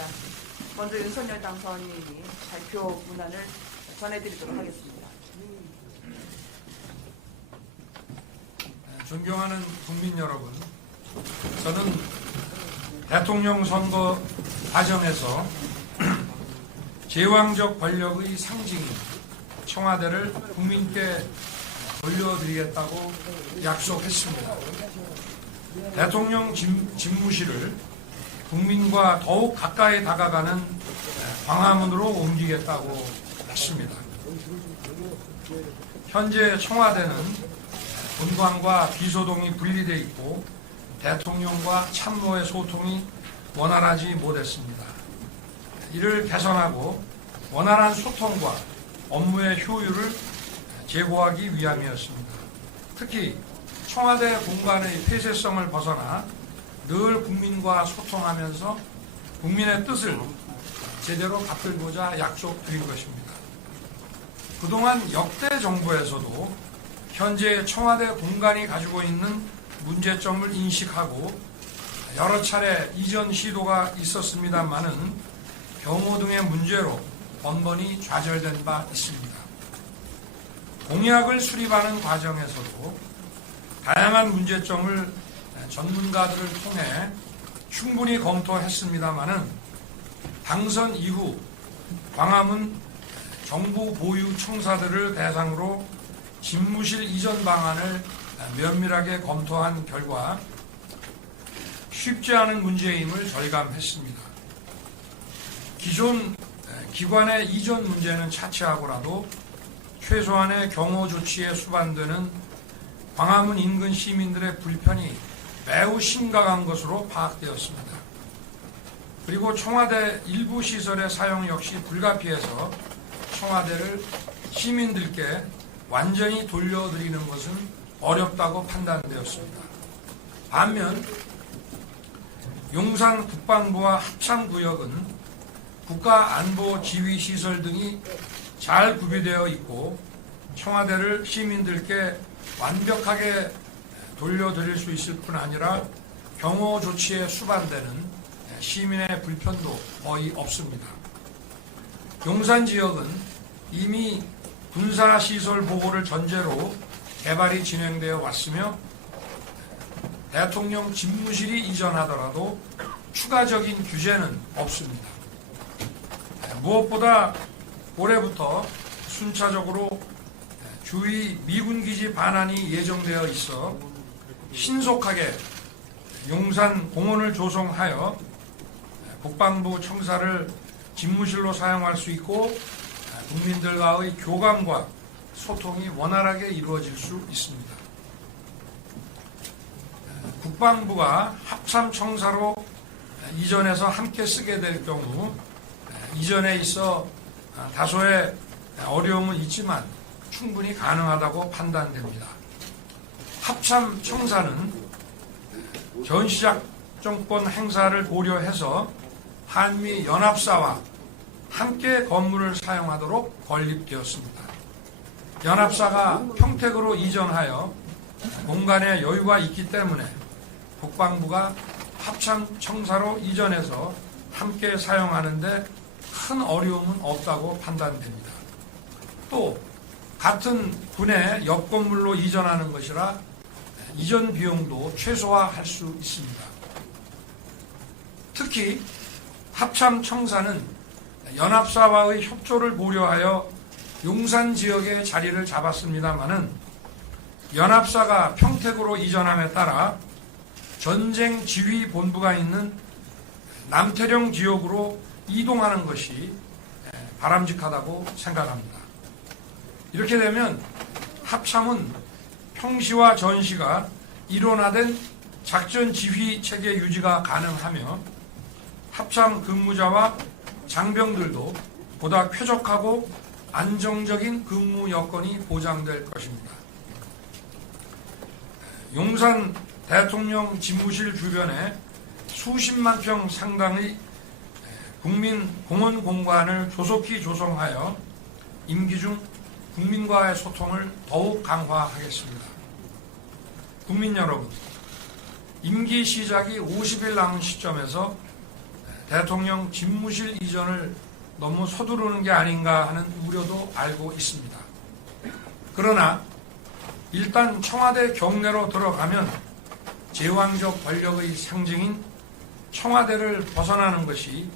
있습니다. 먼저 윤석열 당선인이 발표 문안을 전해드리도록 하겠습니다. 존경하는 국민 여러분, 저는 대통령 선거 과정에서 제왕적 권력의 상징인 청와대를 국민께 돌려드리겠다고 약속했습니다. 대통령 집무실을 국민과 더욱 가까이 다가가는 광화문으로 옮기겠다고 했습니다. 현재 청와대는 본관과 비서동이 분리되어 있고 대통령과 참모의 소통이 원활하지 못했습니다. 이를 개선하고 원활한 소통과 업무의 효율을 제고하기 위함이었습니다. 특히 청와대 공간의 폐쇄성을 벗어나 늘 국민과 소통하면서 국민의 뜻을 제대로 받들고자 약속드린 것입니다. 그동안 역대 정부에서도 현재 청와대 공간이 가지고 있는 문제점을 인식하고 여러 차례 이전 시도가 있었습니다만은 경호 등의 문제로 번번이 좌절된 바 있습니다. 공약을 수립하는 과정에서도 다양한 문제점을 전문가들을 통해 충분히 검토했습니다만은 당선 이후 광화문 정부 보유 청사들을 대상으로 집무실 이전 방안을 면밀하게 검토한 결과 쉽지 않은 문제임을 절감했습니다. 기존 기관의 이전 문제는 차치하고라도 최소한의 경호 조치에 수반되는 광화문 인근 시민들의 불편이 매우 심각한 것으로 파악되었습니다. 그리고 청와대 일부 시설의 사용 역시 불가피해서 청와대를 시민들께 완전히 돌려드리는 것은 어렵다고 판단되었습니다. 반면 용산 국방부와 합참구역은 국가안보지휘시설 등이 잘 구비되어 있고 청와대를 시민들께 완벽하게 돌려드릴 수 있을 뿐 아니라 경호 조치에 수반되는 시민의 불편도 거의 없습니다. 용산 지역은 이미 군사시설 보호를 전제로 개발이 진행되어 왔으며 대통령 집무실이 이전하더라도 추가적인 규제는 없습니다. 무엇보다 올해부터 순차적으로 주위 미군기지 반환이 예정되어 있어 신속하게 용산 공원을 조성하여 국방부 청사를 집무실로 사용할 수 있고 국민들과의 교감과 소통이 원활하게 이루어질 수 있습니다. 국방부가 합참청사로 이전해서 함께 쓰게 될 경우 이전에 있어 다소의 어려움은 있지만 충분히 가능하다고 판단됩니다. 합참청사는 전시작 정권 행사를 고려해서 한미 연합사와 함께 건물을 사용하도록 건립되었습니다. 연합사가 평택으로 이전하여 공간에 여유가 있기 때문에 국방부가 합참청사로 이전해서 함께 사용하는데 큰 어려움은 없다고 판단됩니다. 또 같은 분의 옆 건물로 이전하는 것이라 이전 비용도 최소화할 수 있습니다. 특히 합참청사는 연합사와의 협조를 고려하여 용산 지역에 자리를 잡았습니다마는 연합사가 평택으로 이전함에 따라 전쟁 지휘 본부가 있는 남태령 지역으로 이동하는 것이 바람직하다고 생각합니다. 이렇게 되면 합참은 평시와 전시가 일원화된 작전 지휘 체계 유지가 가능하며 합참 근무자와 장병들도 보다 쾌적하고 안정적인 근무 여건이 보장될 것입니다. 용산 대통령 집무실 주변에 수십만 평 상당의 국민 공원 공간을 조속히 조성하여 임기 중 국민과의 소통을 더욱 강화하겠습니다. 국민 여러분, 임기 시작이 50일 남은 시점에서 대통령 집무실 이전을 너무 서두르는 게 아닌가 하는 우려도 알고 있습니다. 그러나 일단 청와대 경내로 들어가면 제왕적 권력의 상징인 청와대를 벗어나는 것이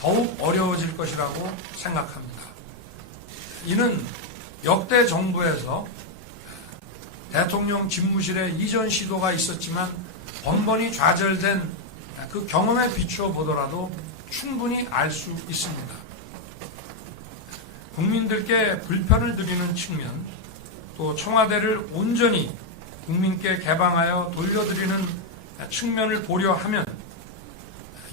더욱 어려워질 것이라고 생각합니다. 이는 역대 정부에서 대통령 집무실의 이전 시도가 있었지만 번번이 좌절된 그 경험에 비추어 보더라도 충분히 알 수 있습니다. 국민들께 불편을 드리는 측면, 또 청와대를 온전히 국민께 개방하여 돌려드리는 측면을 보려 하면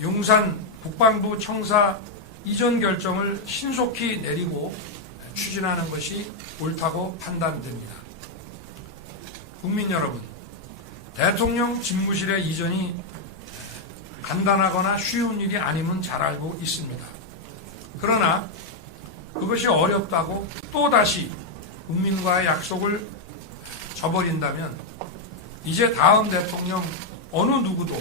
용산 국방부 청사 이전 결정을 신속히 내리고 추진하는 것이 옳다고 판단됩니다. 국민 여러분, 대통령 집무실의 이전이 간단하거나 쉬운 일이 아님은 잘 알고 있습니다. 그러나 그것이 어렵다고 또다시 국민과의 약속을 저버린다면 이제 다음 대통령 어느 누구도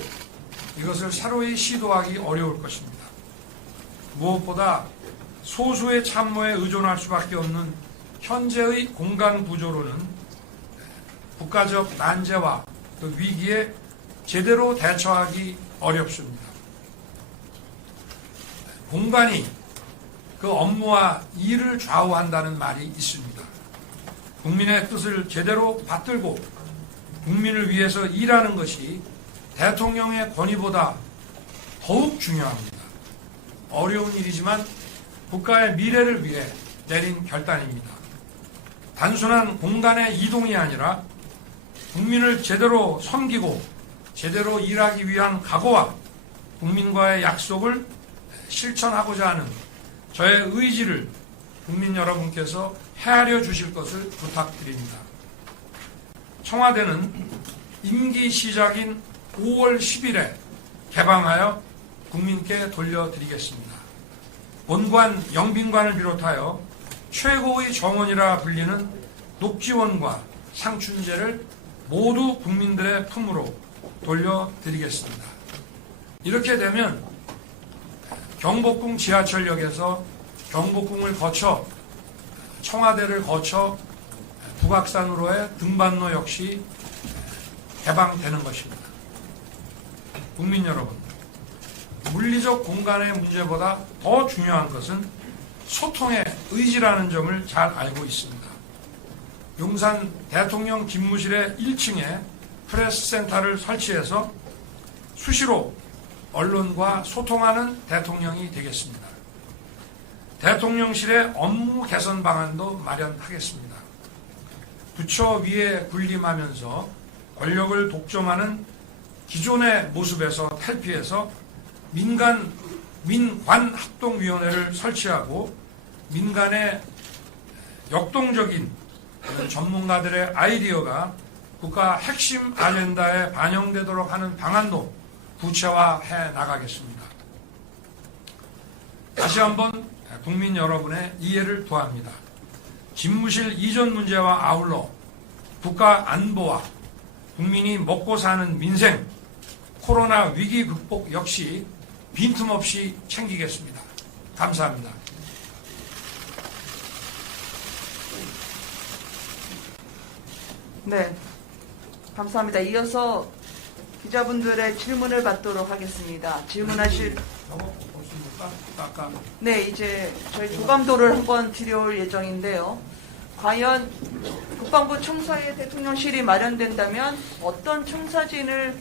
이것을 새로이 시도하기 어려울 것입니다. 무엇보다 소수의 참모에 의존할 수밖에 없는 현재의 공간 구조로는 국가적 난제와 그 위기에 제대로 대처하기 어렵습니다. 공간이 그 업무와 일을 좌우한다는 말이 있습니다. 국민의 뜻을 제대로 받들고 국민을 위해서 일하는 것이 대통령의 권위보다 더욱 중요합니다. 어려운 일이지만 국가의 미래를 위해 내린 결단입니다. 단순한 공간의 이동이 아니라 국민을 제대로 섬기고 제대로 일하기 위한 각오와 국민과의 약속을 실천하고자 하는 저의 의지를 국민 여러분께서 헤아려 주실 것을 부탁드립니다. 청와대는 임기 시작인 5월 10일에 개방하여 국민께 돌려드리겠습니다. 본관, 영빈관을 비롯하여 최고의 정원이라 불리는 녹지원과 상춘제를 모두 국민들의 품으로 돌려드리겠습니다. 이렇게 되면 경복궁 지하철역에서 경복궁을 거쳐 청와대를 거쳐 북악산으로의 등반로 역시 개방되는 것입니다. 국민 여러분, 물리적 공간의 문제보다 더 중요한 것은 소통의 의지라는 점을 잘 알고 있습니다. 용산 대통령 집무실의 1층에 프레스센터를 설치해서 수시로 언론과 소통하는 대통령이 되겠습니다. 대통령실의 업무 개선 방안도 마련하겠습니다. 부처 위에 군림하면서 권력을 독점하는 기존의 모습에서 탈피해서 민관합동위원회를 설치하고 민간의 역동적인 전문가들의 아이디어가 국가 핵심 아젠다에 반영되도록 하는 방안도 구체화해 나가겠습니다. 다시 한번 국민 여러분의 이해를 구합니다. 집무실 이전 문제와 아울러 국가 안보와 국민이 먹고 사는 민생, 코로나 위기 극복 역시 빈틈없이 챙기겠습니다. 감사합니다. 네, 감사합니다. 이어서 기자분들의 질문을 받도록 하겠습니다. 질문하실 네, 이제 저희 조감도를 한번 드려올 예정인데요. 과연 국방부 청사에 대통령실이 마련된다면 어떤 청사진을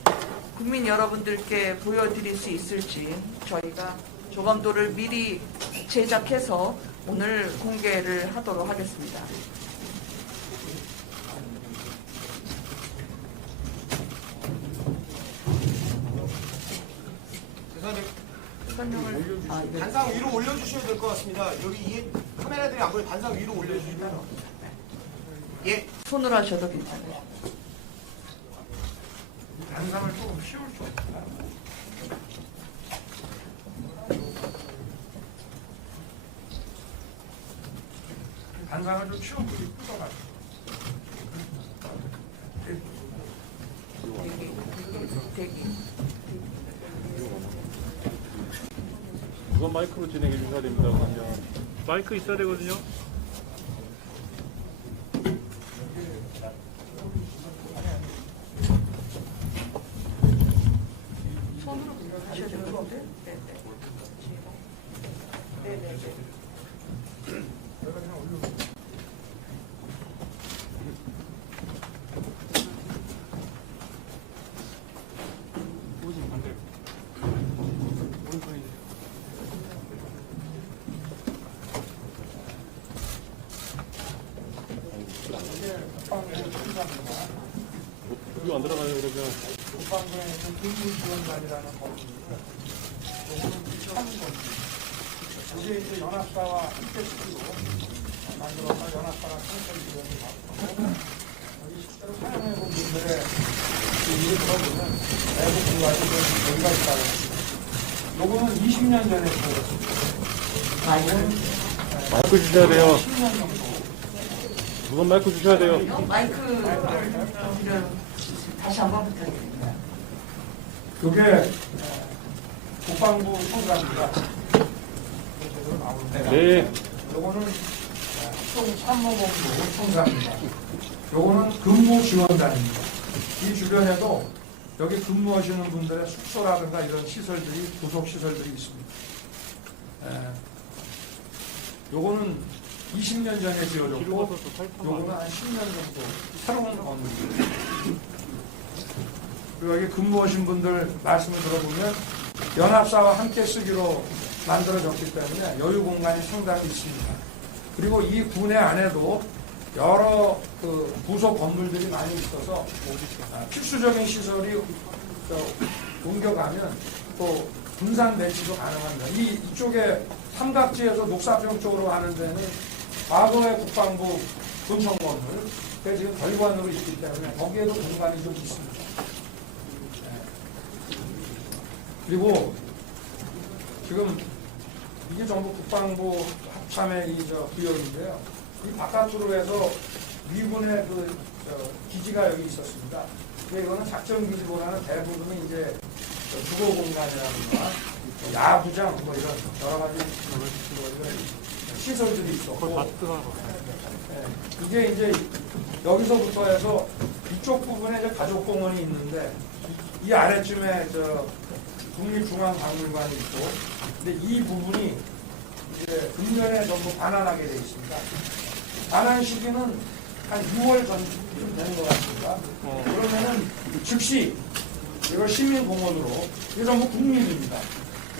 국민 여러분들께 보여드릴 수 있을지 저희가 조감도를 미리 제작해서 오늘 공개를 하도록 하겠습니다. 설명을 네. 반상 위로 올려주셔야 될 것 같습니다. 여기 이 카메라들이 안 보여. 반상 위로 올려주시면 예. 손으로 하셔도 괜찮아요. 단상을 조금 쉬울 수 없다. 단상을 좀 쉬운 분이 뜯어가지고. 대기. 그건 마이크로 진행해 주셔야 됩니다. 그럼요. 마이크 있어야 되거든요. 손으로 하셔야 되는 건데. 네, 네. 네, 네, 네. 이거 안 들어가요, 그러면. 국방부에 있는 근무지원관이라는 법입니다. 요거는 참 겁니다. 이게 이제 연합사와 함께 시키고 만들어서 연합사가 상설 지원이 받고 여기 실제로 사용해본 분들의 일을 들어보면 내부 공간이 좀 여기가 있다고 합니다. 요거는 20년 전에 들어갔습니다. 마이크 주셔야 돼요. 10년 정도. 그건 마이크 주셔야 돼요. 마이크를 다시 한번 부탁드립니다. 그게 국방부 총관입니다. 제대로 나오는데 네. 요거는 합동참모본부 총사입니다. 요거는 근무지원단입니다. 이 주변에도 여기 근무하시는 분들의 숙소라든가 이런 시설들이 부속시설들이 있습니다. 요거는 20년 전에 지어졌고 요거는 한 10년 정도 새로운 건물입니다. 그리고 여기 근무하신 분들 말씀을 들어보면 연합사와 함께 쓰기로 만들어졌기 때문에 여유 공간이 상당히 있습니다. 그리고 이 군의 안에도 여러 그 부속 건물들이 많이 있어서 필수적인 시설이 옮겨가면 또 분산 배치도 가능합니다. 이쪽에 삼각지에서 녹사평 쪽으로 가는 데는 과거의 국방부 군청 건물, 그게 지금 별관으로 있기 때문에 거기에도 공간이 좀 있습니다. 그리고 지금 이게 전부 국방부 합참의 구역인데요. 이 바깥으로 해서 미군의 기지가 여기 있었습니다. 근데 이거는 작전 기지보다는 대부분은 이제 주거 공간이라든가 야구장 뭐 이런 여러 가지 시설들이 있었고, 이게 이제 여기서부터 해서 이쪽 부분에 이제 가족공원이 있는데 이 아래쯤에 국립중앙박물관이 있고, 근데 이 부분이 이제 금년에 전부 반환하게 되어 있습니다. 반환 시기는 한 6월 전쯤 되는 것 같습니다. 그러면은 즉시 이걸 시민공원으로, 이게 전부 국립입니다.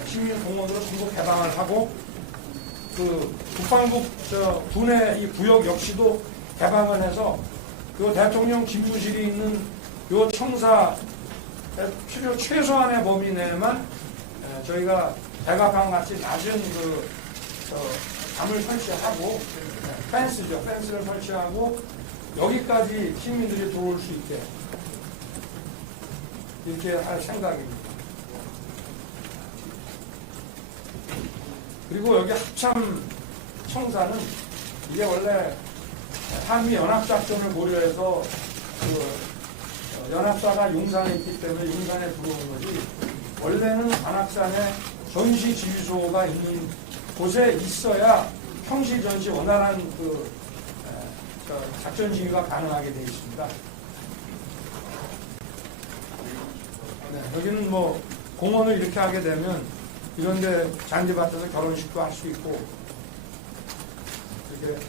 시민공원으로 전부 개방을 하고, 그 국방부 군의 이 구역 역시도 개방을 해서 요 대통령 집무실이 있는 요 청사 필요 최소한의 범위 내에만 저희가 대각방 같이 낮은 담을 설치하고 펜스를 설치하고 여기까지 시민들이 들어올 수 있게 이렇게 할 생각입니다. 그리고 여기 합참 청사는 이게 원래 한미 연합작전을 고려해서 연합사가 용산에 있기 때문에 용산에 들어온 거지, 원래는 관악산에 전시 지휘소가 있는 곳에 있어야 평시 전시 원활한 작전 지휘가 가능하게 되어 있습니다. 네, 여기는 뭐 공원을 이렇게 하게 되면 이런데 잔디밭에서 결혼식도 할 수 있고 이렇게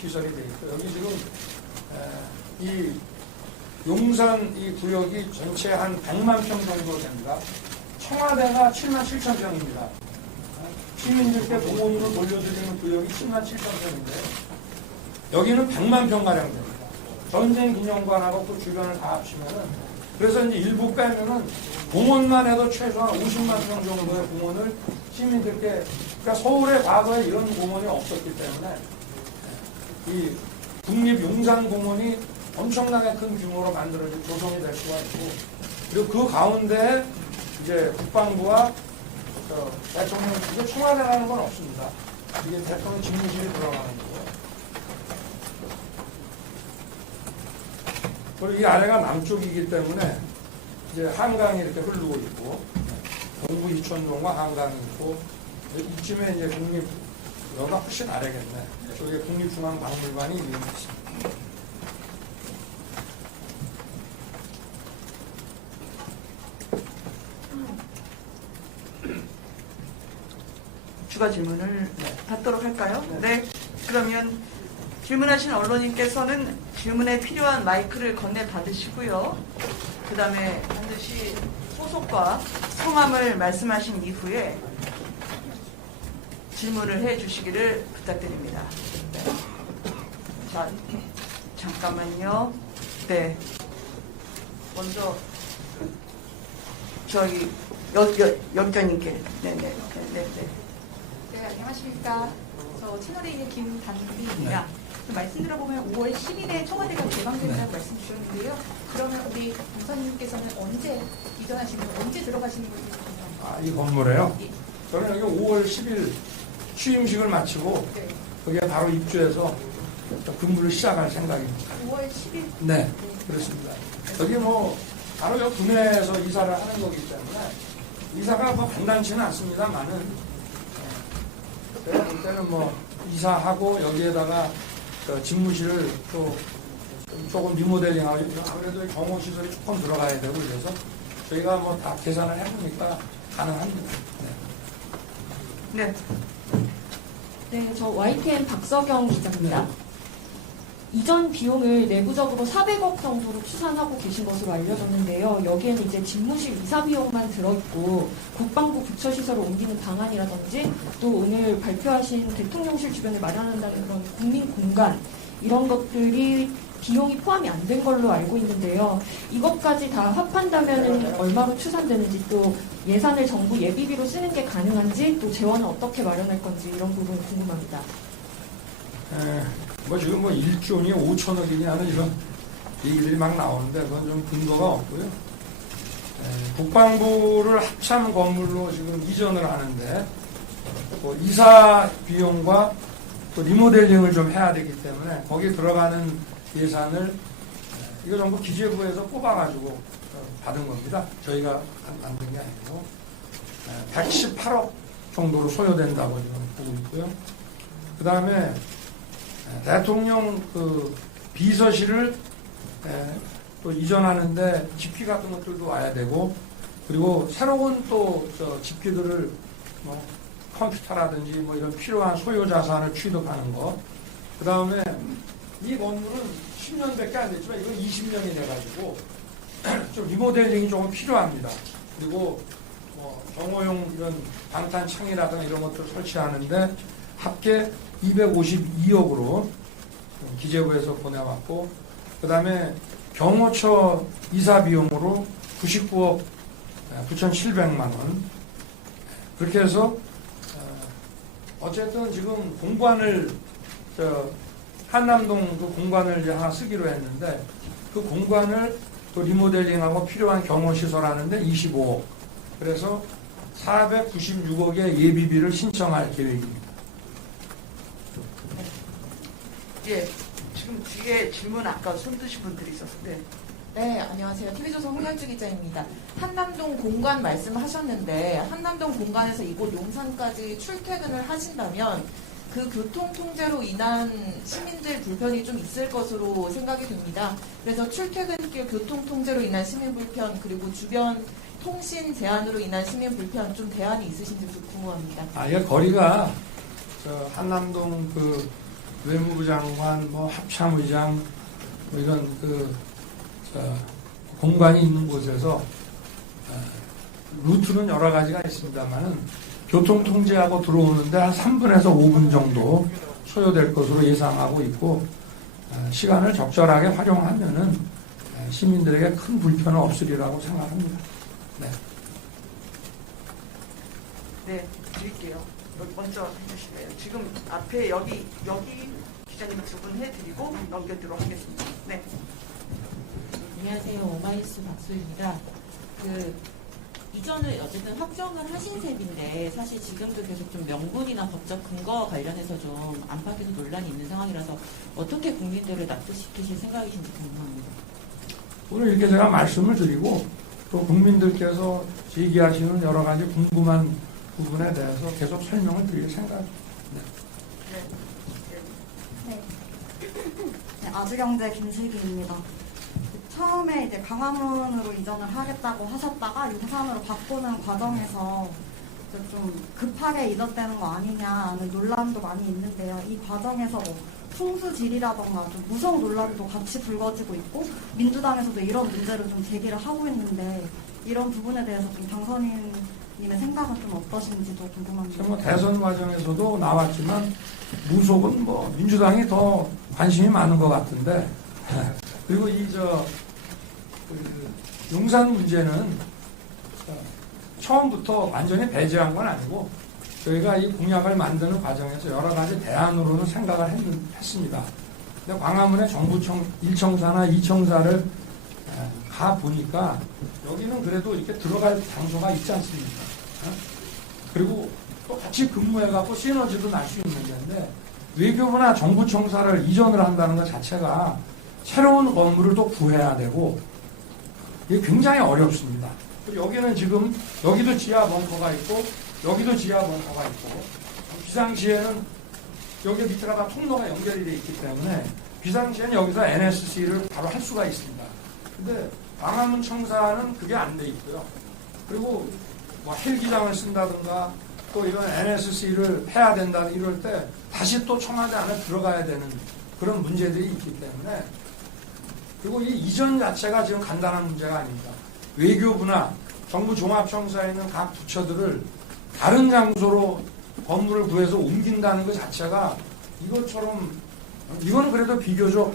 시설이 되어 있고, 여기 지금 이 용산 이 구역이 전체 한 100만 평 정도 됩니다. 청와대가 7만 7천 평입니다. 시민들께 공원으로 돌려드리는 구역이 7만 7천 평인데 여기는 100만 평가량 됩니다. 전쟁 기념관하고 그 주변을 다 합치면은, 그래서 이제 일부 빼면은 공원만 해도 최소한 50만 평 정도의 공원을 시민들께, 그러니까 서울에 과거에 이런 공원이 없었기 때문에 이 국립용산공원이 엄청나게 큰 규모로 만들어진 조성이 될 수가 있고, 그리고 그 가운데 이제 국방부와 대통령, 이게 청와대라는 건 없습니다. 이게 대통령 집무실이 들어가는 거고, 그리고 이 아래가 남쪽이기 때문에 이제 한강이 이렇게 흐르고 있고, 동부 이천동과 한강이 있고, 이쯤에 이제 여기가 훨씬 아래겠네. 저기 국립중앙박물관이 있습니다. 추가 질문을 받도록 할까요? 네. 그러면 질문하신 언론인께서는 질문에 필요한 마이크를 건네 받으시고요. 그 다음에 반드시 소속과 성함을 말씀하신 이후에 질문을 해 주시기를 부탁드립니다. 네. 자, 잠깐만요. 네. 먼저 저기 역장님께. 네네. 네네. 네, 안녕하십니까. 저 채널A의 김단비입니다. 말씀 들어보면 5월 10일에 청와대가 개방된다고 말씀 주셨는데요. 그러면 우리 강사님께서는 언제 이전하시는 거, 언제 들어가시는 건지 궁금합니다. 이 건물에요? 예. 저는 여기 5월 10일 취임식을 마치고 네. 거기에 바로 입주해서 근무를 시작할 생각입니다. 5월 10일. 네, 그렇습니다. 여기 바로 여기 구내에서 이사를 하는 거기 때문에 이사가 간단치는 않습니다만은 제가 볼 때는 이사하고 여기에다가 집무실을 또 조금 리모델링하고 아무래도 경호시설이 조금 들어가야 되고 그래서 저희가 다 계산을 해보니까 가능합니다. 네. 네, 저 YTN 박서경 기자입니다. 네. 이전 비용을 내부적으로 400억 정도로 추산하고 계신 것으로 알려졌는데요. 여기에는 이제 집무실 이사 비용만 들어있고 국방부 부처시설을 옮기는 방안이라든지 또 오늘 발표하신 대통령실 주변에 마련한다는 그런 국민 공간 이런 것들이 비용이 포함이 안 된 걸로 알고 있는데요. 이것까지 다 합한다면 얼마로 추산되는지 또 예산을 정부 예비비로 쓰는 게 가능한지 또 재원은 어떻게 마련할 건지 이런 부분 궁금합니다. 지금 1조니 5천억이니 하는 이런 얘기들이 막 나오는데 그건 좀 근거가 없고요. 국방부를 합참 건물로 지금 이전을 하는데 이사 비용과 또 리모델링을 좀 해야 되기 때문에 거기에 들어가는 예산을 이거 전부 기재부에서 뽑아가지고 받은 겁니다. 저희가 만든 게 아니고 118억 정도로 소요된다고 지금 보고 있고요. 그 다음에 대통령 비서실을 또 이전하는데 집기 같은 것들도 와야 되고 그리고 새로운 또 집기들을 컴퓨터라든지 이런 필요한 소요 자산을 취득하는 거. 그 다음에 이 건물은 10년밖에 안 됐지만 이건 20년이 돼가지고 좀 리모델링이 조금 필요합니다. 그리고 경호용 이런 방탄 창이라든가 이런 것들 설치하는데 합계 252억으로 기재부에서 보내왔고 그 다음에 경호처 이사 비용으로 99억 9,700만 원 그렇게 해서 어쨌든 지금 공관을 한남동 그 공관을 이제 하나 쓰기로 했는데 그 공관을 또 리모델링하고 필요한 경호시설 하는데 25억 그래서 496억의 예비비를 신청할 계획입니다. 예. 지금 뒤에 질문 아까 손 드신 분들이 있었는데. 네, 안녕하세요. TV조선 홍현주 기자입니다. 한남동 공관 말씀하셨는데 한남동 공관에서 이곳 용산까지 출퇴근을 하신다면 그 교통 통제로 인한 시민들 불편이 좀 있을 것으로 생각이 됩니다. 그래서 출퇴근길 교통 통제로 인한 시민 불편 그리고 주변 통신 제한으로 인한 시민 불편 좀 대안이 있으신지 좀 궁금합니다. 이게 거리가 한남동 그 외무부 장관, 합참의장 이런 공간이 있는 곳에서 루트는 여러 가지가 있습니다만은 교통 통제하고 들어오는데 한 3분에서 5분 정도 소요될 것으로 예상하고 있고 시간을 적절하게 활용하면은 시민들에게 큰 불편은 없으리라고 생각합니다. 네. 네, 드릴게요. 먼저 해주실래요? 지금 앞에 여기 기자님을 두 분 해드리고 넘겨드리도록 하겠습니다. 네. 안녕하세요. 오마이뉴스 박수입니다. 이전을 어쨌든 확정을 하신 셈인데 사실 지금도 계속 좀 명분이나 법적 근거와 관련해서 좀 안팎에서 논란이 있는 상황이라서 어떻게 국민들을 납득시키실 생각이신지 궁금합니다. 오늘 이렇게 제가 말씀을 드리고 또 국민들께서 제기하시는 여러 가지 궁금한 부분에 대해서 계속 설명을 드릴 생각입니다. 네, 아주경제 김슬기입니다. 처음에 이제 광화문으로 이전을 하겠다고 하셨다가 용산으로 바꾸는 과정에서 이제 좀 급하게 이전되는 거 아니냐는 논란도 많이 있는데요. 이 과정에서 뭐 풍수질이라던가 좀 무성 논란도 같이 불거지고 있고 민주당에서도 이런 문제를 좀 제기를 하고 있는데 이런 부분에 대해서 좀 당선인님의 생각은 좀 어떠신지도 궁금합니다. 뭐 대선 과정에서도 나왔지만 무속은 뭐 민주당이 더 관심이 많은 것 같은데 그리고 용산 문제는 처음부터 완전히 배제한 건 아니고 저희가 이 공약을 만드는 과정에서 여러 가지 대안으로는 생각을 했습니다. 근데 광화문에 정부청 1청사나 2청사를 가 보니까 여기는 그래도 이렇게 들어갈 장소가 있지 않습니까? 그리고 또 같이 근무해갖고 시너지도 날 수 있는 데인데 외교부나 정부청사를 이전을 한다는 것 자체가 새로운 건물을 또 구해야 되고 이게 굉장히 어렵습니다. 그리고 여기는 지금 여기도 지하 벙커가 있고 여기도 지하 벙커가 있고 비상시에는 여기 밑에가 다 통로가 연결이 되어 있기 때문에 비상시에는 여기서 NSC를 바로 할 수가 있습니다. 근데 광화문 청사는 그게 안 돼 있고요. 그리고 뭐 헬기장을 쓴다든가 또 이런 NSC를 해야 된다 이럴 때 다시 또 청와대 안에 들어가야 되는 그런 문제들이 있기 때문에 그리고 이 이전 자체가 지금 간단한 문제가 아닙니다. 외교부나 정부 종합청사에 있는 각 부처들을 다른 장소로 건물을 구해서 옮긴다는 것 자체가 이거는 그래도 비교적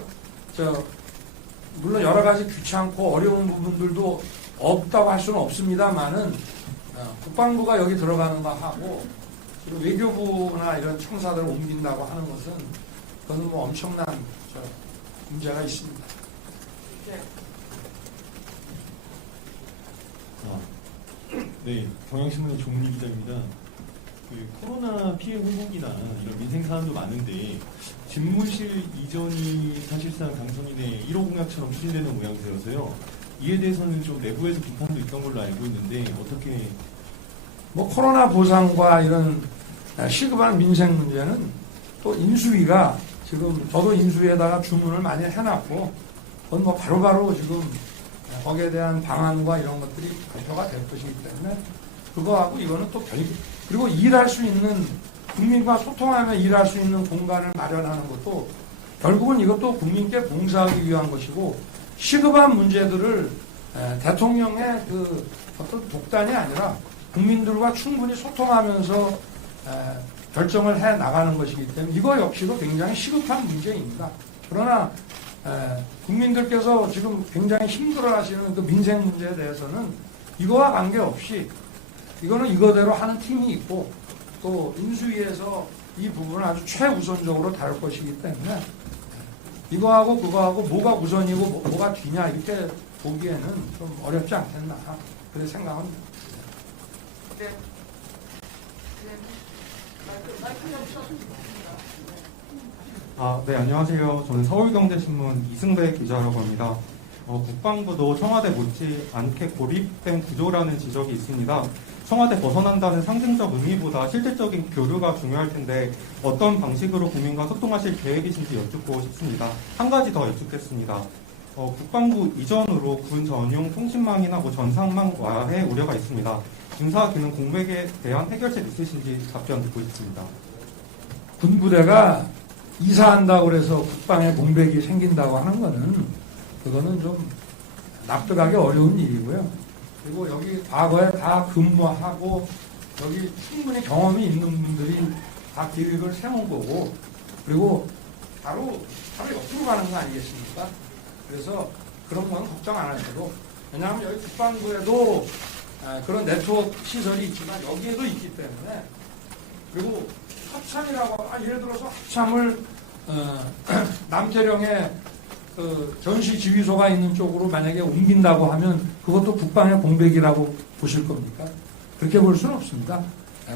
물론 여러 가지 귀찮고 어려운 부분들도 없다고 할 수는 없습니다만은 국방부가 여기 들어가는 거 하고 그리고 외교부나 이런 청사들을 옮긴다고 하는 것은 그건 뭐 엄청난 문제가 있습니다. 네, 경향신문의 종리 기자입니다. 코로나 피해 회복이나 이런 민생 사안도 많은데 집무실 이전이 사실상 당선인의 1호 공약처럼 추진되는 모양새여서요. 이에 대해서는 좀 내부에서 비판도 있던 걸로 알고 있는데 어떻게? 뭐 코로나 보상과 이런 시급한 민생 문제는 또 인수위가 지금 저도 인수위에다가 주문을 많이 해놨고 그건 뭐 바로바로 지금 거기에 대한 방안과 이런 것들이 발표가 될 것이기 때문에 그거하고 이거는 또 그리고 일할 수 있는 국민과 소통하며 일할 수 있는 공간을 마련하는 것도 결국은 이것도 국민께 봉사하기 위한 것이고 시급한 문제들을 대통령의 그 어떤 독단이 아니라 국민들과 충분히 소통하면서 결정을 해 나가는 것이기 때문에 이거 역시도 굉장히 시급한 문제입니다. 그러나 국민들께서 지금 굉장히 힘들어하시는 그 민생 문제에 대해서는 이거와 관계없이 이거는 이거대로 하는 팀이 있고 또 인수위에서 이 부분을 아주 최우선적으로 다룰 것이기 때문에 이거하고 그거하고 뭐가 우선이고 뭐가 뒤냐 이렇게 보기에는 좀 어렵지 않겠나 그렇게 생각합니다. 네. 네, 안녕하세요. 저는 서울경제신문 이승배 기자라고 합니다. 국방부도 청와대 못지않게 고립된 구조라는 지적이 있습니다. 청와대 벗어난다는 상징적 의미보다 실질적인 교류가 중요할 텐데 어떤 방식으로 국민과 소통하실 계획이신지 여쭙고 싶습니다. 한 가지 더 여쭙겠습니다. 국방부 이전으로 군 전용 통신망이나 전상망 와해 우려가 있습니다. 군사 기능 공백에 대한 해결책 있으신지 답변 듣고 싶습니다. 군부대가 이사한다고 해서 국방에 공백이 생긴다고 하는 거는 그거는 좀 납득하기 어려운 일이고요. 그리고 여기 과거에 다 근무하고 여기 충분히 경험이 있는 분들이 다 계획을 세운 거고 그리고 바로 옆으로 가는 거 아니겠습니까? 그래서 그런 건 걱정 안 하셔도 왜냐하면 여기 국방부에도 그런 네트워크 시설이 있지만 여기에도 있기 때문에 그리고 합참이라고 예를 들어서 합참을 남태령에 전시 지휘소가 있는 쪽으로 만약에 옮긴다고 하면 그것도 국방의 공백이라고 보실 겁니까? 그렇게 볼 수는 없습니다.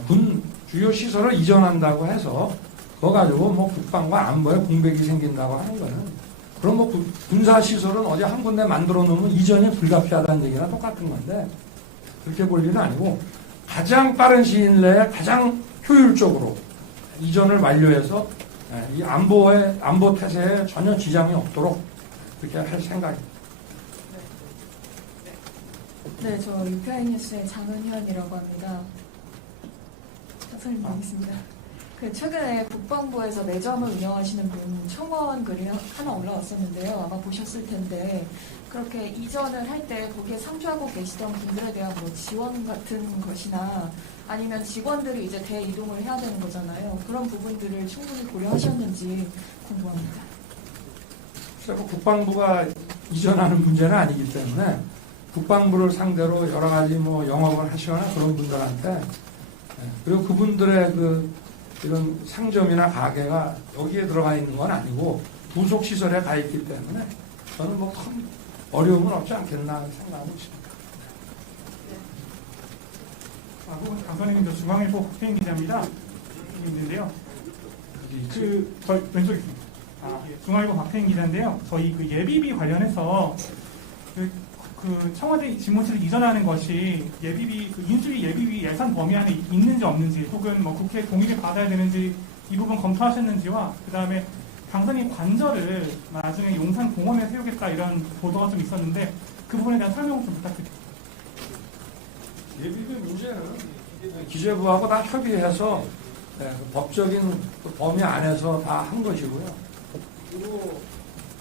군 주요 시설을 이전한다고 해서 그거 가지고 뭐 국방과 안보에 공백이 생긴다고 하는 거는 그럼 뭐 군사 시설은 어디 한 군데 만들어 놓으면 이전이 불가피하다는 얘기나 똑같은 건데 그렇게 볼 일은 아니고 가장 빠른 시일 내에 가장 효율적으로 이전을 완료해서 이 안보 태세에 전혀 지장이 없도록 그렇게 할 생각입니다. 네, 저 유카이뉴스의 장은현이라고 합니다. 설명하겠습니다. 최근에 국방부에서 매점을 운영하시는 분 청원 글이 하나 올라왔었는데요. 아마 보셨을 텐데 그렇게 이전을 할 때 거기에 상주하고 계시던 분들에 대한 뭐 지원 같은 것이나 아니면 직원들이 이제 대이동을 해야 되는 거잖아요. 그런 부분들을 충분히 고려하셨는지 궁금합니다. 국방부가 이전하는 문제는 아니기 때문에 국방부를 상대로 여러 가지 뭐 영업을 하시거나 그런 분들한테 그리고 그분들의 이런 상점이나 가게가 여기에 들어가 있는 건 아니고 부속 시설에 가 있기 때문에 저는 뭐 큰 어려움은 없지 않겠나 생각하고 있습니다. 강선생님, 중앙일보 박태인 기자입니다. 있는데요. 저희 왼쪽에 있습니다. 중앙일보 박태인 기자인데요. 저희 예비비 관련해서 청와대 집무실을 이전하는 것이 예비비 인수위 예비비 예산 범위 안에 있는지 없는지 혹은 뭐 국회 동의를 받아야 되는지 이 부분 검토하셨는지와 그 다음에 강선이 관저를 나중에 용산 공원에 세우겠다 이런 보도가 좀 있었는데 그 부분에 대한 설명을 좀 부탁드립니다. 예비비 문제는 기재부하고 다 협의해서 법적인 범위 안에서 다 한 것이고요. 그리고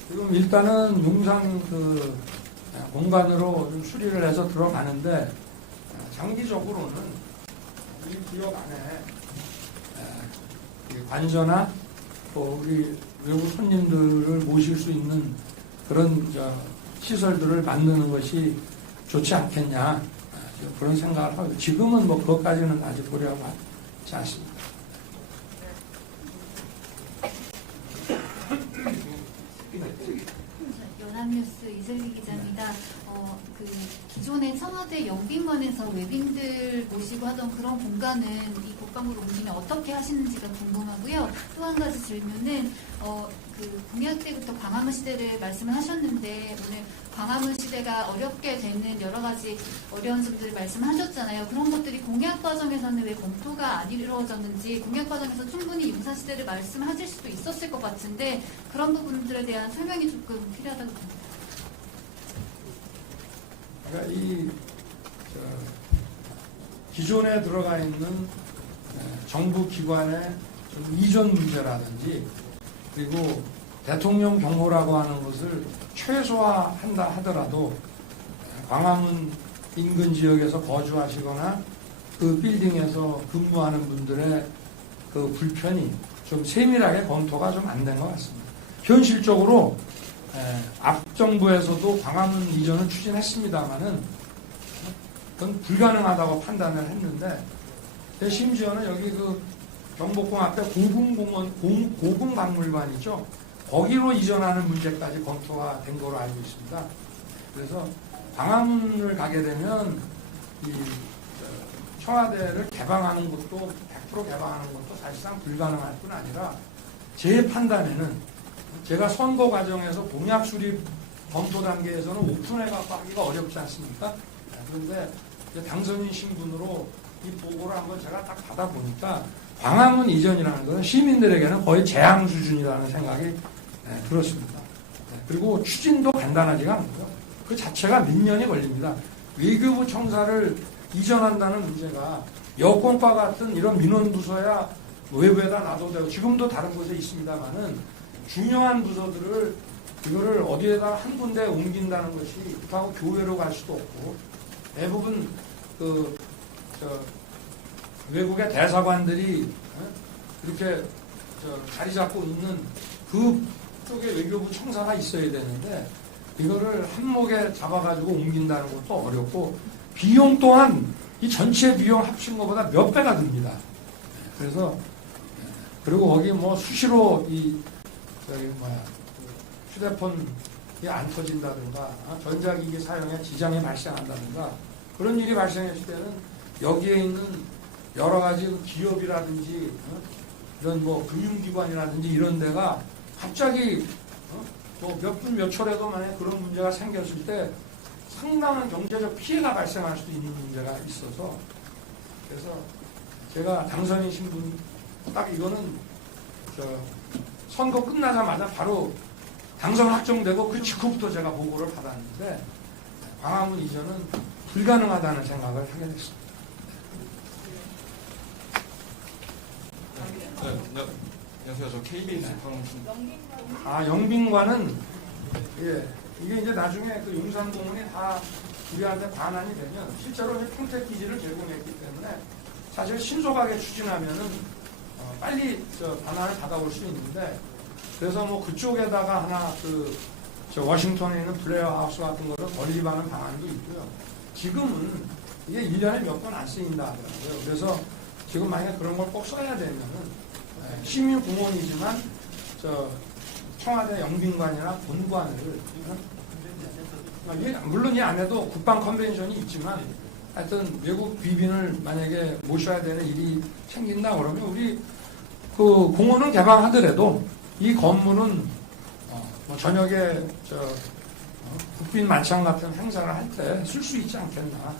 지금 일단은 용산 공간으로 좀 수리를 해서 들어가는데 장기적으로는 이 구역 안에 관저나 또 우리 외국 손님들을 모실 수 있는 그런 시설들을 만드는 것이 좋지 않겠냐 그런 생각을 하고 지금은 뭐 그것까지는 아직 고려하고 있지 않습니다. 연합뉴스 이슬기 기자입니다. 기존의 청와대 영빈관에서 외빈들 모시고 하던 그런 공간은 이 국방부로 옮기면 어떻게 하시는지가 궁금하고요. 또 한 가지 질문은 공약 때부터 광화문 시대를 말씀을 하셨는데 오늘 광화문 시대가 어렵게 되는 여러 가지 어려운 점들을 말씀하셨잖아요. 그런 것들이 공약 과정에서는 왜 검토가 안 이루어졌는지 공약 과정에서 충분히 용산 시대를 말씀하실 수도 있었을 것 같은데 그런 부분들에 대한 설명이 조금 필요하다고 봅니다. 그러니까 기존에 들어가 있는 정부 기관의 좀 이전 문제라든지 그리고 대통령 경호라고 하는 것을 최소화한다 하더라도 광화문 인근 지역에서 거주하시거나 그 빌딩에서 근무하는 분들의 그 불편이 좀 세밀하게 검토가 좀 안 된 것 같습니다. 현실적으로 앞 정부에서도 광화문 이전을 추진했습니다마는 그건 불가능하다고 판단을 했는데 심지어는 여기 경복궁 앞에 고궁박물관 있죠. 거기로 이전하는 문제까지 검토가 된 거로 알고 있습니다. 그래서 광화문을 가게 되면 이 청와대를 개방하는 것도 100% 개방하는 것도 사실상 불가능할 뿐 아니라 제 판단에는 제가 선거 과정에서 공약 수립 검토 단계에서는 오픈해갖고 하기가 어렵지 않습니까? 그런데 당선인 신분으로 이 보고를 한번 제가 딱 받아보니까 광화문 이전이라는 것은 시민들에게는 거의 재앙 수준이라는 생각이 들었습니다. 그리고 추진도 간단하지가 않고요. 그 자체가 몇 년이 걸립니다. 외교부 청사를 이전한다는 문제가 여권과 같은 이런 민원부서야 외부에다 놔둬도 되고 지금도 다른 곳에 있습니다만은 중요한 부서들을 이거를 어디에다 한 군데 옮긴다는 것이 그렇다고 교회로 갈 수도 없고 대부분 외국의 대사관들이 이렇게 자리 잡고 있는 그 쪽에 외교부 청사가 있어야 되는데 이거를 한목에 잡아가지고 옮긴다는 것도 어렵고 비용 또한 이 전체 비용 합친 것보다 몇 배가 듭니다. 그래서 그리고 거기 뭐 수시로 휴대폰이 안 터진다든가 전자기기 사용에 지장이 발생한다든가 그런 일이 발생했을 때는 여기에 있는 여러 가지 기업이라든지 이런 뭐 금융기관이라든지 이런 데가 갑자기 뭐 몇 분 몇 초라도 만약에 그런 문제가 생겼을 때 상당한 경제적 피해가 발생할 수도 있는 문제가 있어서 그래서 제가 당선이신 분, 딱 이거는 선거 끝나자마자 바로 당선 확정되고 그 직후부터 제가 보고를 받았는데 광화문 이전은 불가능하다는 생각을 하게 됐습니다. 네, 안녕하세요. 저 KBS 방송. 영빈관은 이게 이제 나중에 그 용산공원이 다 우리한테 반환이 되면 실제로 평택 기지를 제공했기 때문에 사실 신속하게 추진하면은 빨리 반환을 받아올 수 있는데 그래서 뭐 그쪽에다가 하나 워싱턴에 있는 블레어 하우스 같은 거를 건립하는 방안도 있고요. 지금은 이게 1년에 몇 번 안 쓰인다 하더라고요. 그래서 지금 만약에 그런 걸 꼭 써야 되면은 시민공원이지만 청와대 영빈관이나 본관을 물론 이 안에도 국방 컨벤션이 있지만 하여튼 외국 귀빈을 만약에 모셔야 되는 일이 생긴다 그러면 우리 그 공원을 개방하더라도 이 건물은 뭐 저녁에 국빈 만찬 같은 행사를 할 때 쓸 수 있지 않겠나.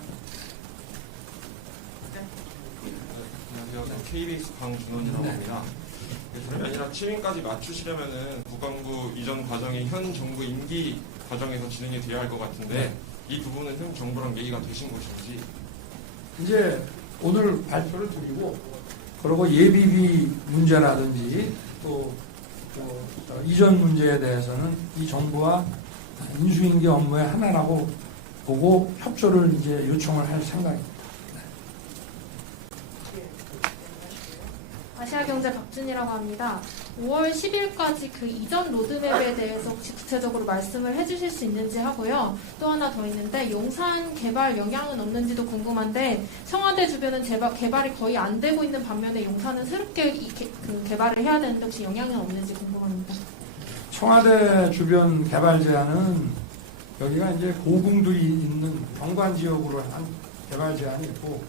안녕하세요. KBS 방준원이라고 합니다. 그게 아니라 취임까지 맞추시려면은 국방부 이전 과정이 현 정부 임기 과정에서 진행이 돼야 할 것 같은데 이 부분은 현 정부랑 얘기가 되신 것인지. 이제 오늘 발표를 드리고 그리고 예비비 문제라든지 또 이전 문제에 대해서는 이 정부와 인수인계 업무의 하나라고 보고 협조를 이제 요청을 할 생각입니다. 아시아경제 박준이라고 합니다. 5월 10일까지 그 이전 로드맵에 대해서 혹시 구체적으로 말씀을 해주실 수 있는지 하고요. 또 하나 더 있는데 용산 개발 영향은 없는지도 궁금한데 청와대 주변은 개발이 거의 안 되고 있는 반면에 용산은 새롭게 개발을 해야 되는데 혹시 영향은 없는지 궁금합니다. 청와대 주변 개발 제한은 여기가 이제 고궁들이 있는 경관 지역으로 한 개발 제한이 있고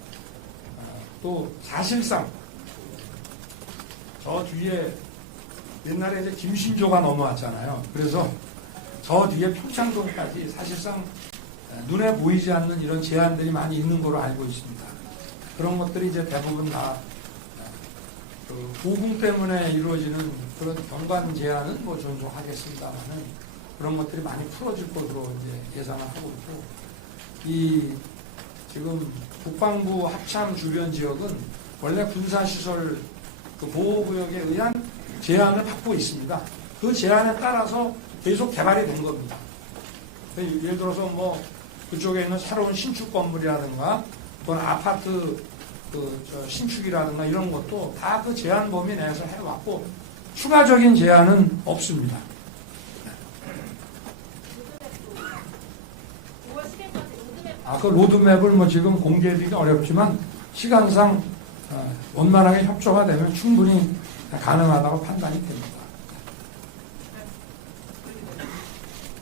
또 사실상 저 뒤에 옛날에 이제 김신조가 넘어왔잖아요. 그래서 저 뒤에 평창동까지 사실상 눈에 보이지 않는 이런 제한들이 많이 있는 걸로 알고 있습니다. 그런 것들이 이제 대부분 다 고궁 때문에 이루어지는 그런 경관 제한은 뭐 존중하겠습니다만은 그런 것들이 많이 풀어질 것으로 이제 예상을 하고 있고 이 지금 국방부 합참 주변 지역은 원래 군사시설 보호구역에 의한 제한을 받고 있습니다. 그 제한에 따라서 계속 개발이 된 겁니다. 예를 들어서 뭐 그쪽에 있는 새로운 신축 건물이라든가 또는 아파트 신축이라든가 이런 것도 다 그 제한 범위 내에서 해왔고 추가적인 제한은 없습니다. 그 로드맵을 뭐 지금 공개하기가 어렵지만 시간상 원만하게 협조가 되면 충분히 가능하다고 판단이 됩니다.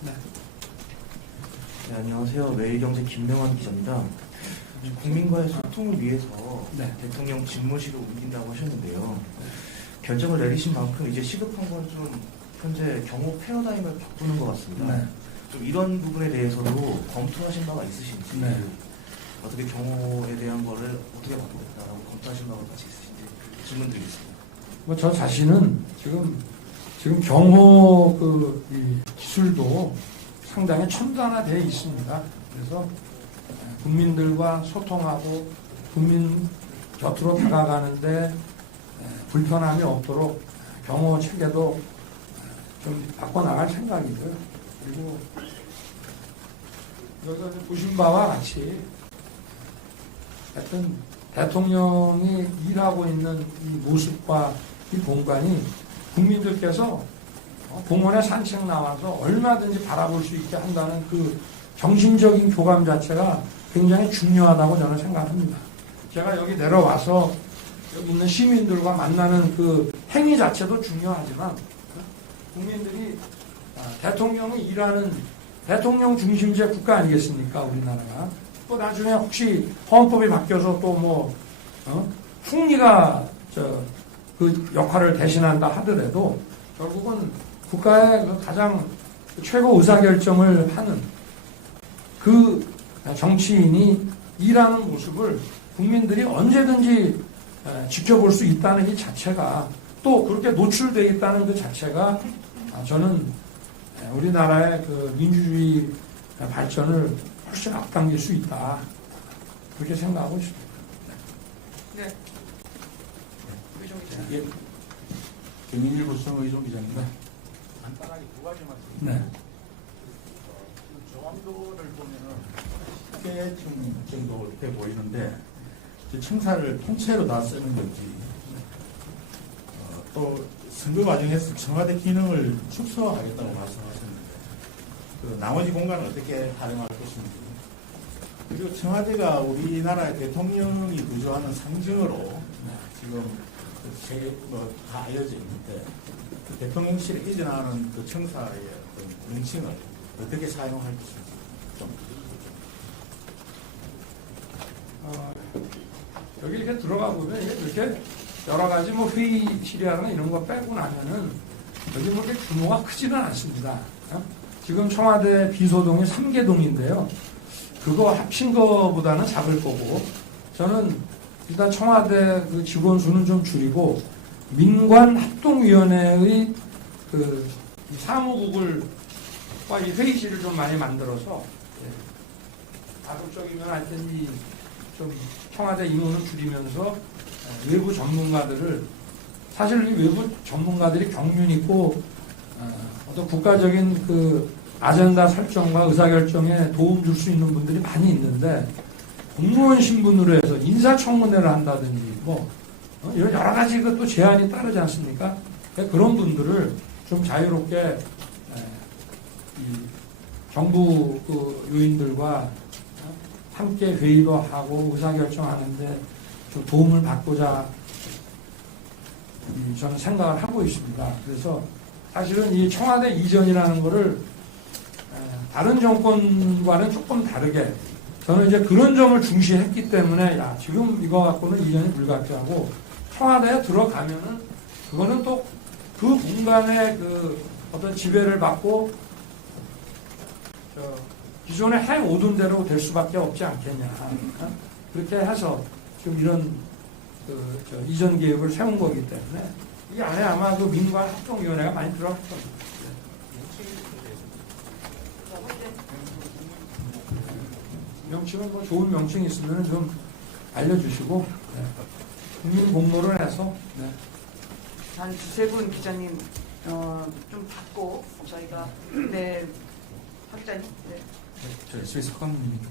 네, 안녕하세요. 매일경제 김명환 기자입니다. 국민과의 소통을 위해서 대통령 집무실을 옮긴다고 하셨는데요. 결정을 내리신 만큼 이제 시급한 건 좀 현재 경호 패러다임을 바꾸는 것 같습니다. 좀 이런 부분에 대해서도 검토하신 바가 있으신지 어떻게 경호에 대한 거를 어떻게 바꾸겠다라고 검토하신 바가 같이 있으신지 질문 드리겠습니다. 뭐 저 자신은 지금 경호 이 기술도 상당히 첨단화되어 있습니다. 그래서 국민들과 소통하고 국민 곁으로 다가가는데 불편함이 없도록 경호 체계도 좀 바꿔나갈 생각이고요. 그리고 여기서 보신 바와 같이 하여튼 대통령이 일하고 있는 이 모습과 이 공간이 국민들께서 공원에 산책 나와서 얼마든지 바라볼 수 있게 한다는 그 정신적인 교감 자체가 굉장히 중요하다고 저는 생각합니다. 제가 여기 내려와서 여기 있는 시민들과 만나는 그 행위 자체도 중요하지만 국민들이 대통령이 일하는 대통령 중심제 국가 아니겠습니까? 우리나라가. 또 나중에 혹시 헌법이 바뀌어서 또 뭐 총리가 그 역할을 대신한다 하더라도 결국은 국가의 그 가장 최고 의사결정을 하는 그 정치인이 일하는 모습을 국민들이 언제든지 지켜볼 수 있다는 이 자체가 또 그렇게 노출되어 있다는 그 자체가 저는 우리나라의 그 민주주의 발전을 훨씬 앞당길 수 있다. 그렇게 생각하고 있습니다. 네. 예. 경인일보 수성의종 기자입니다. 간단하게 두 가지 말씀. 네. 저감도를 보면은 10개층 정도 돼 보이는데 청사를 통째로 다 쓰는 건지 또 선거 과정에서 청와대 기능을 축소하겠다고 말씀하셨는데 그 나머지 공간을 어떻게 활용할 것인지 그리고 청와대가 우리나라의 대통령이 거주하는 상징으로 지금 다 알려져 있는데 그 대통령실에 이전하는 그 청사의 어떤 명칭을 어떻게 사용할 것인지 좀 여기 이렇게 들어가 보면 이렇게 여러 가지 뭐 회의실이라는 이런 거 빼고 나면은 여기 뭐 이렇게 규모가 크지는 않습니다. 지금 청와대 비서동이 3개동인데요. 그거 합친 거보다는 작을 거고 저는 일단 청와대 그 직원 수는 좀 줄이고 민관합동위원회의 그 사무국을 이 회의실을 좀 많이 만들어서 가급적이면 하여튼 좀 청와대 인원을 줄이면서 외부 전문가들을 사실 이 외부 전문가들이 경륜 있고 어떤 국가적인 그 아젠다 설정과 의사결정에 도움 줄 수 있는 분들이 많이 있는데 공무원 신분으로 해서 인사청문회를 한다든지 이런 여러 가지 또 제한이 따르지 않습니까? 그런 분들을 좀 자유롭게 이 정부 그 요인들과 함께 회의도 하고 의사결정하는데 좀 도움을 받고자 저는 생각을 하고 있습니다. 그래서 사실은 이 청와대 이전이라는 거를 다른 정권과는 조금 다르게 저는 이제 그런 점을 중시했기 때문에 지금 이거 갖고는 이전이 불가피하고 청와대에 들어가면은 그거는 또 그 공간의 그 어떤 지배를 받고 기존에 해오던 대로 될 수밖에 없지 않겠냐. 그렇게 해서 지금 이런 이전 계획을 세운 거기 때문에 이 안에 아마 그 민관합동위원회가 많이 들어갈 겁니다. 명칭은 뭐 좋은 명칭이 있으면 좀 알려주시고 국민 공모를 해서 한 두세 분 기자님 좀 받고 저희가 확장이 저 SBS 석강민입니다.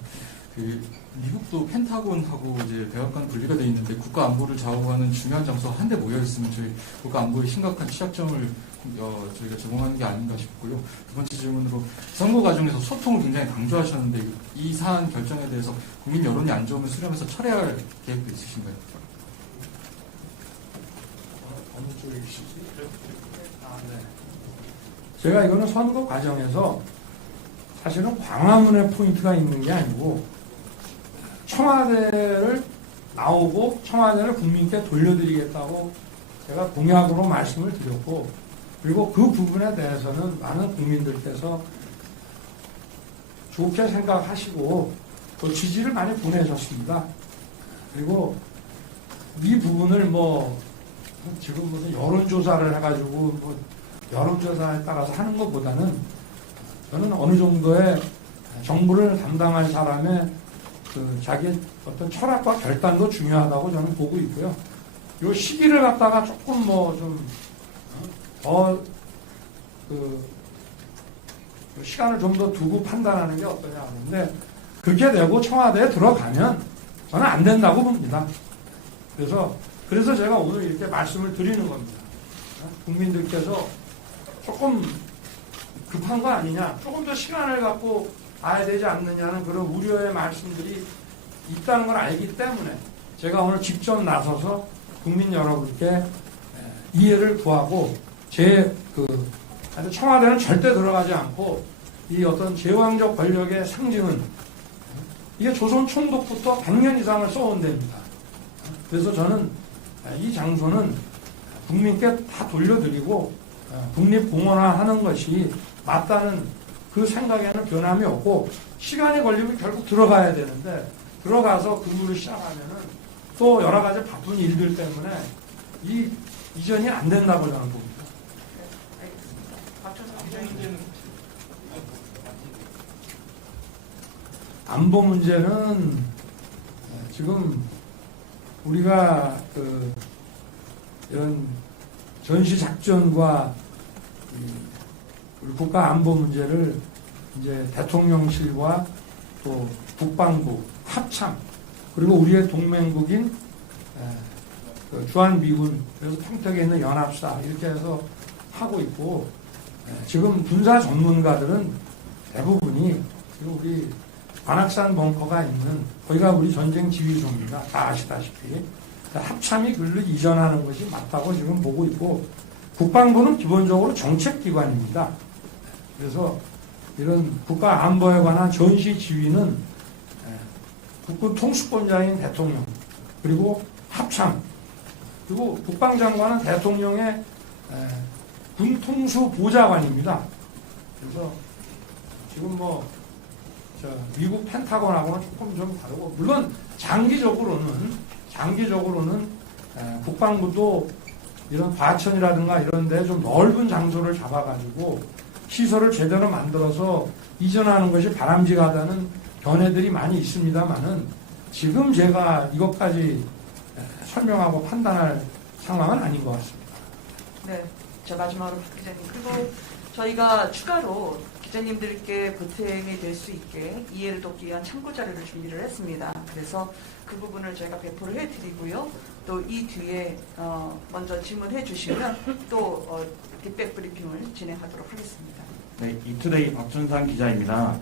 그 미국도 펜타곤하고 이제 백악관 분리가 돼 있는데 국가 안보를 좌우하는 중요한 장소 한 대 모여 있으면 저희 국가 안보에 심각한 취약점을 저희가 제공하는 게 아닌가 싶고요. 두 번째 질문으로 선거 과정에서 소통을 굉장히 강조하셨는데 이 사안 결정에 대해서 국민 여론이 안 좋으면 수렴해서 철회할 계획도 있으신가요? 어느 쪽이시지? 제가 이거는 선거 과정에서 사실은 광화문에 포인트가 있는 게 아니고 청와대를 나오고 청와대를 국민께 돌려드리겠다고 제가 공약으로 말씀을 드렸고 그리고 그 부분에 대해서는 많은 국민들께서 좋게 생각하시고 또 지지를 많이 보내셨습니다. 그리고 이 부분을 지금 무슨 여론조사를 해가지고 여론조사에 따라서 하는 것보다는 저는 어느 정도의 정부를 담당할 사람의 그 자기 어떤 철학과 결단도 중요하다고 저는 보고 있고요. 이 시기를 갖다가 조금 시간을 좀 더 두고 판단하는 게 어떠냐 하는데 그렇게 되고 청와대에 들어가면 저는 안 된다고 봅니다. 그래서 제가 오늘 이렇게 말씀을 드리는 겁니다. 국민들께서 조금 급한 거 아니냐, 조금 더 시간을 갖고 봐야 되지 않느냐는 그런 우려의 말씀들이 있다는 걸 알기 때문에 제가 오늘 직접 나서서 국민 여러분께 이해를 구하고 청와대는 절대 들어가지 않고 이 어떤 제왕적 권력의 상징은 이게 조선 총독부터 100년 이상을 써온 데입니다. 그래서 저는 이 장소는 국민께 다 돌려드리고 국립공원화하는 것이 맞다는 그 생각에는 변함이 없고 시간이 걸리면 결국 들어가야 되는데 들어가서 근무를 시작하면은 또 여러 가지 바쁜 일들 때문에 이 이전이 안 된다고 저는 봅니다. 안보 문제는 지금 우리가 이런 전시 작전과 우리 국가 안보 문제를 이제 대통령실과 또 국방부 합참 그리고 우리의 동맹국인 주한미군 그래서 평택에 있는 연합사 이렇게 해서 하고 있고 지금 군사 전문가들은 대부분이 지금 우리 관악산 벙커가 있는 거기가 우리 전쟁 지휘소입니다. 다 아시다시피 합참이 그를 이전하는 것이 맞다고 지금 보고 있고 국방부는 기본적으로 정책기관입니다. 그래서 이런 국가 안보에 관한 전시 지휘는 국군 통수권자인 대통령 그리고 합참 그리고 국방장관은 대통령의 군 통수 보좌관입니다. 그래서 지금 미국 펜타곤하고는 조금 좀 다르고 물론 장기적으로는 국방부도 이런 과천이라든가 이런 데 좀 넓은 장소를 잡아가지고 시설을 제대로 만들어서 이전하는 것이 바람직하다는 견해들이 많이 있습니다만은 지금 제가 이것까지 설명하고 판단할 상황은 아닌 것 같습니다. 네, 자 마지막으로 박 기자님 그리고 저희가 추가로 기자님들께 보탬이 될 수 있게 이해를 돕기 위한 참고 자료를 준비를 했습니다. 그래서 그 부분을 저희가 배포를 해드리고요. 또 이 뒤에 먼저 질문해 주시면 또 뒷백 브리핑을 진행하도록 하겠습니다. 네, 이투데이 박준상 기자입니다.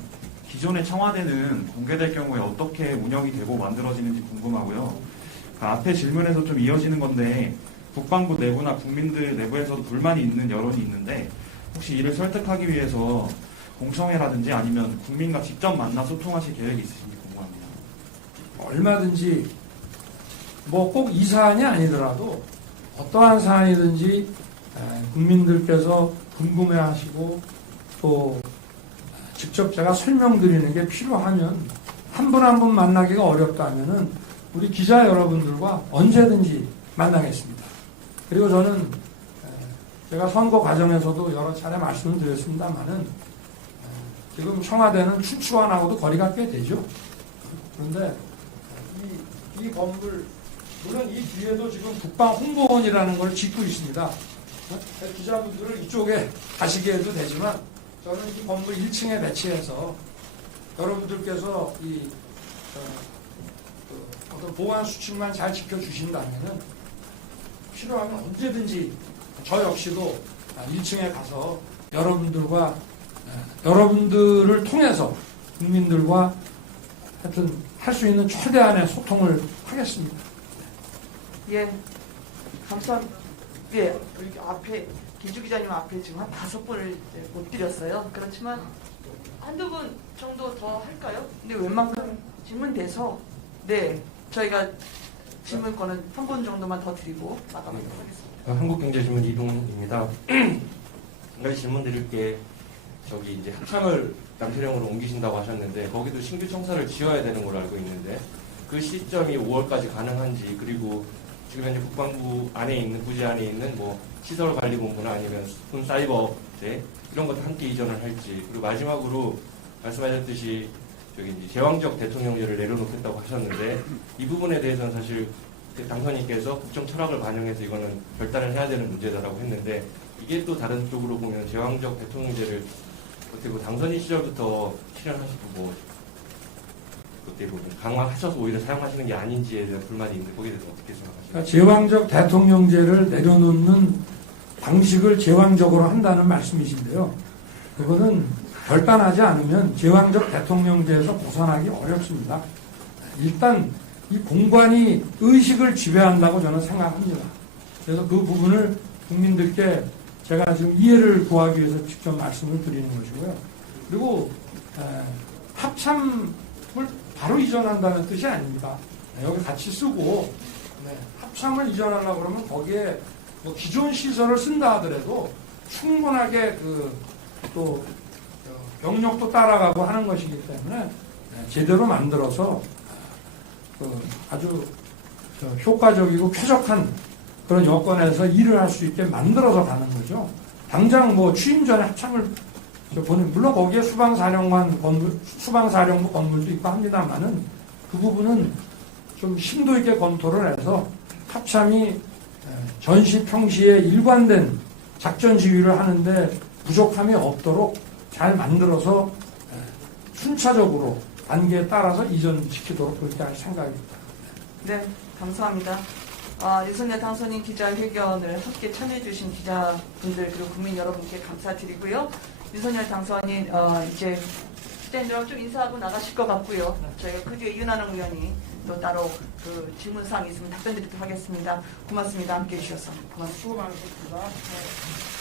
기존의 청와대는 공개될 경우에 어떻게 운영이 되고 만들어지는지 궁금하고요. 그 앞에 질문에서 좀 이어지는 건데 국방부 내부나 국민들 내부에서도 불만이 있는 여론이 있는데 혹시 이를 설득하기 위해서 공청회라든지 아니면 국민과 직접 만나 소통하실 계획이 있으신지 궁금합니다. 얼마든지 꼭 이 사안이 아니더라도 어떠한 사안이든지 국민들께서 궁금해하시고 또 직접 제가 설명드리는 게 필요하면 한 분 한 분 만나기가 어렵다면은 우리 기자 여러분들과 언제든지 만나겠습니다. 그리고 저는 제가 선거 과정에서도 여러 차례 말씀을 드렸습니다만은 지금 청와대는 춘추관하고도 거리가 꽤 되죠. 그런데 이 건물 물론 이 뒤에도 지금 국방홍보원이라는 걸 짓고 있습니다. 기자분들을 이쪽에 가시게 해도 되지만 저는 이 건물 1층에 배치해서 여러분들께서 어떤 보안 수칙만 잘 지켜주신다면은 필요하면 언제든지 저 역시도 1층에 가서 여러분들을 통해서 국민들과 하여튼 할 수 있는 최대한의 소통을 하겠습니다. 예, 감사합니다. 예, 이렇게 앞에 기주 기자님 앞에 지금 한 5분을 못 드렸어요. 그렇지만 한두 분 정도 더 할까요? 근데 웬만큼 질문돼서 네, 저희가 질문권은 한 분 정도만 더 드리고 마감하도록 하겠습니다. 한국경제신문 이동입니다. 한 가지 질문 드릴 게 이제 합참을 남태령으로 옮기신다고 하셨는데 거기도 신규 청사를 지어야 되는 걸로 알고 있는데 그 시점이 5월까지 가능한지 그리고 지금 현재 국방부 안에 있는 부지 안에 있는 시설관리본부나 아니면 사이버제 이런 것도 함께 이전을 할지 그리고 마지막으로 말씀하셨듯이 이제 제왕적 대통령제를 내려놓겠다고 하셨는데 이 부분에 대해서는 사실 당선인께서 국정 철학을 반영해서 이거는 결단을 해야 되는 문제다라고 했는데 이게 또 다른 쪽으로 보면 제왕적 대통령제를 어떻게 당선인 시절부터 실현하시고 어떻게 보면 강화하셔서 오히려 사용하시는 게 아닌지에 대한 불만이 있는데 거기에 대해서 어떻게 생각하십니까? 그러니까 제왕적 대통령제를 내려놓는 방식을 제왕적으로 한다는 말씀이신데요. 그거는 결단하지 않으면 제왕적 대통령제에서 벗어나기 어렵습니다. 일단 이 공관이 의식을 지배한다고 저는 생각합니다. 그래서 그 부분을 국민들께 제가 지금 이해를 구하기 위해서 직접 말씀을 드리는 것이고요. 그리고 합참을 바로 이전한다는 뜻이 아닙니다. 여기 같이 쓰고 합참을 이전하려고 그러면 거기에 기존 시설을 쓴다 하더라도 충분하게 또 병력도 따라가고 하는 것이기 때문에 제대로 만들어서 아주 효과적이고 쾌적한 그런 여건에서 일을 할 수 있게 만들어서 가는 거죠. 당장 뭐 취임 전에 합참을 보는, 물론 거기에 수방사령관 건물, 수방사령부 건물도 있고 합니다만은 그 부분은 좀 심도 있게 검토를 해서 합참이 전시 평시에 일관된 작전 지휘를 하는데 부족함이 없도록 잘 만들어서 순차적으로 단계에 따라서 이전시키도록 그렇게 할 생각입니다. 네, 감사합니다. 윤석열 당선인 기자회견을 함께 참여해주신 기자분들 그리고 국민 여러분께 감사드리고요. 윤석열 당선인 이제 기자님들하고 좀 인사하고 나가실 것 같고요. 저희가 그 뒤에 이은하는 의원이 또 따로 그 질문사항이 있으면 답변 드리도록 하겠습니다. 고맙습니다. 함께해 주셔서 고맙습니다. 수고 많으셨습니다. 네.